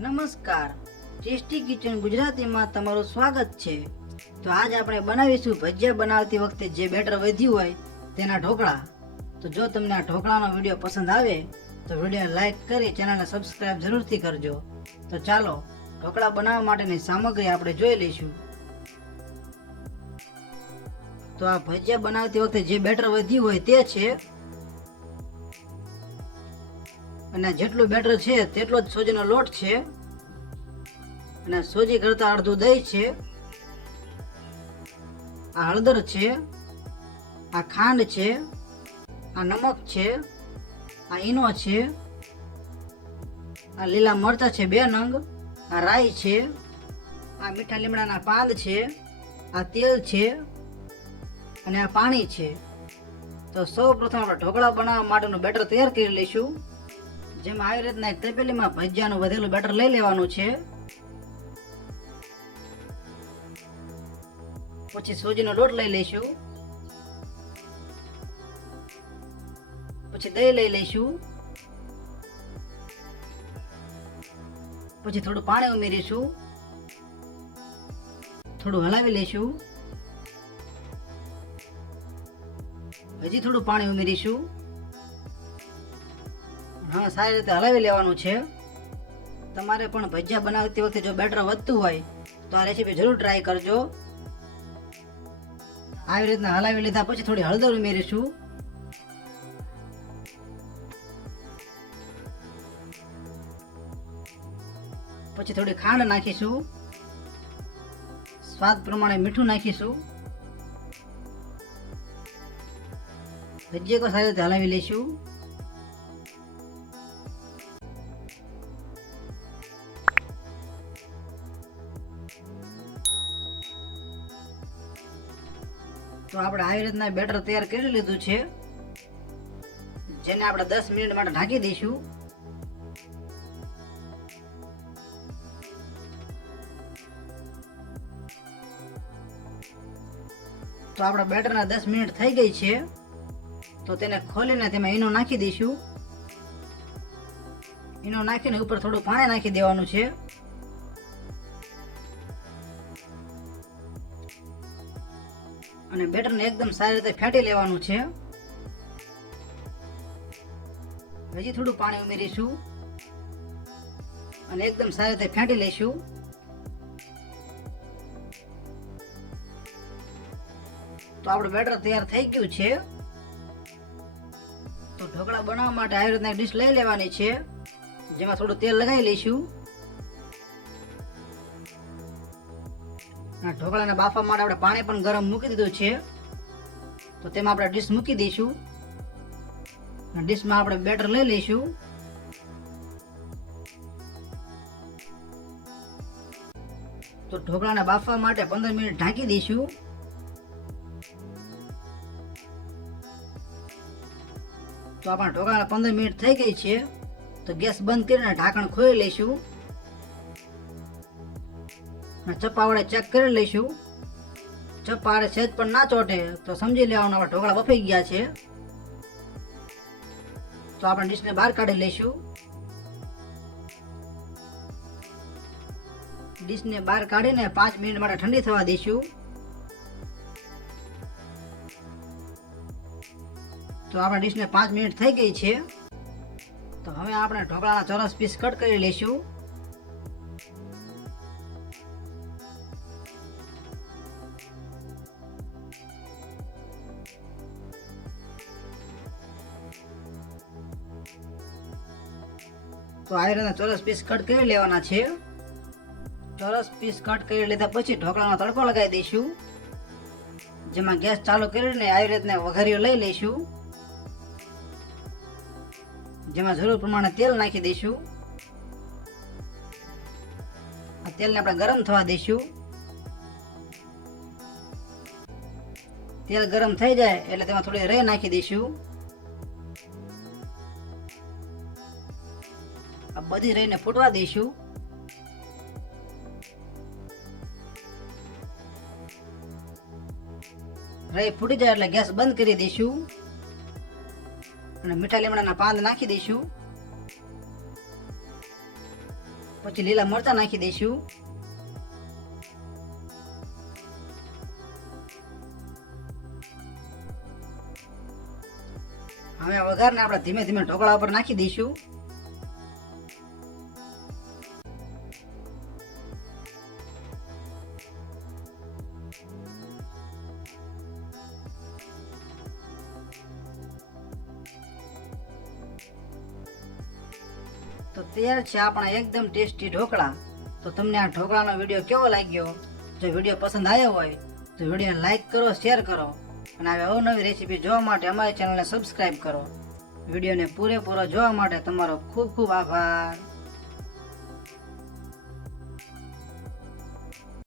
નમસ્કાર, tasty kitchen ગુજરાતીમાં તમારું સ્વાગત છે। તો આજ આપણે બનાવીશું ભજીયા બનાવતી વખતે જે બેટર વધ્યું હોય તેના ઢોકળા। તો જો તમને આ ઢોકળાનો વિડીયો પસંદ આવે તો વિડીયો લાઈક કરી ચેનલને સબસ્ક્રાઇબ જરૂરથી કરજો। તો ચાલો ઢોકળા બનાવવા માટેની સામગ્રી આપણે જોઈ લઈશું। તો આ ભજીયા બનાવતી વખતે જે બેટર વધ્યું હોય તે છે, અને જેટલું બેટર છે તેટલો જ સોજીનો લોટ છે, અને સોજી કરતા અડધું દહીં છે, આ હળદર છે, આ ખાંડ છે, આ નમક છે, આ ઈનો છે, આ લીલા મરચાં છે 2 નંગ, આ રાઈ છે, આ મીઠા લીમડાના પાન છે, આ તેલ છે, અને આ પાણી છે। તો સૌ પ્રથમ આપણે ઢોકળા બનાવવા માટેનું બેટર તૈયાર કરી લઈશું। જેમાં આવી રીતના એક તપેલીમાં ભજીયાનું વધેલું બેટર લઈ લેવાનું છે। પછી સોજીનો લોટ લઈ લઈશું, પછી દહીં લઈ લઈશું, પછી થોડું પાણી ઉમેરીશું, થોડું હલાવી લઈશું, હજી થોડું પાણી ઉમેરીશું। હા, સારી રીતે હલાવી લેવાનું છે। તમારે પણ ભજીયા બનાવતી વખતે જો બેટર વધતું હોય તો આ રેસીપી જરૂર ટ્રાય કરજો। આવી રીતના હલાવી લીધા પછી થોડી હળદર ઉમેરીશું, પછી થોડી ખાંડ નાખીશું, સ્વાદ પ્રમાણે મીઠું નાખીશું, ભજીયા સારી રીતે હલાવી લઈશું। તો આપણે આવી રીતના બેટર તૈયાર કરી લીધું છે, જેને આપણે 10 મિનિટ માટે ઢાંકી દઈશું। તો આપણા બેટરના 10 મિનિટ થઈ ગઈ છે, તો તેને ખોલીને તેમાં ઈનો નાખી દઈશું। ઈનો નાખીને ઉપર થોડું પાણી નાખી દેવાનું છે, અને બેટરને એકદમ સારી રીતે ફેટી લેવાનું છે। હજી થોડું પાણી ઉમેરીશું અને એકદમ સારી રીતે ફેટી લઈશું। તો આપણું બેટર તૈયાર થઈ ગયું છે। તો ઢોકળા બનાવવા માટે આવી રીતના ડીશ લઈ લેવાની છે, જેમાં થોડું તેલ લગાવી લઈશું। ઢોકળાને બાફવા માટે આપણે પાણી પણ ગરમ મૂકી દીધું છે, તો તેમાં આપણે ડીશ મૂકી દઈશું। ડીશમાં આપણે બેટર લઈ લઈશું, તો ઢોકળાને બાફવા માટે 15 મિનિટ ઢાંકી દઈશું। તો આપણા ઢોકળાને 15 મિનિટ થઈ ગઈ છે, તો ગેસ બંધ કરીને ઢાંકણ ખોલી લઈશું, ચપ્પા વડે ચેક કરી લઈશું। ચપ્પા વડે સહેજ પણ ના ચોટે તો સમજી લેવાનું આપણા ઢોકળા બફાઈ ગયા છે। તો આપણે ડીશને બહાર કાઢી લઈશું। ડીશને બહાર કાઢીને 5 મિનિટ માટે ઠંડી થવા દઈશું। તો આપણા ડીશને 5 મિનિટ થઈ ગઈ છે, તો હવે આપણે ઢોકળાના ચોરસ પીસ કટ કરી લઈશું। તો આવી રીતના ચોરસ પીસ કટ કરી લેવાના છે। ચોરસ પીસ કટ કરી લીધા પછી ઢોકળાનો તડકો લગાવી દઈશું, જેમાં ગેસ ચાલુ કરીને આવી રીતના વઘારીઓ લઈ લઈશું, જેમાં જરૂર પ્રમાણે તેલ નાખી દઈશું। આ તેલને આપણે ગરમ થવા દઈશું। તેલ ગરમ થઈ જાય એટલે તેમાં થોડી રાઈ નાખી દઈશું। આ બધી રાઈને ફૂટવા દઈશું। રાઈ ફૂટી જાય એટલે ગેસ બંધ કરી દઈશું, અને મીઠા લીમડાના પાન નાખી દઈશું। પછી લીલા મરચાં નાખી દઈશું. હવે આ વઘારને આપણે ધીમે ધીમે ઢોકળા ઉપર નાખી દઈશું. તો તૈયાર છે આપણા એકદમ ટેસ્ટી ઢોકળા. તો તમને આ ઢોકળાનો વિડીયો કેવો લાગ્યો? જો વિડીયો પસંદ આવ્યો હોય તો વિડીયોને લાઈક કરો, શેર કરો અને આવી અવનવી રેસીપી જોવા માટે અમારી ચેનલને સબસ્ક્રાઈબ કરો. વિડીયોને પૂરેપૂરો જોવા માટે તમારો ખૂબ ખૂબ આભાર.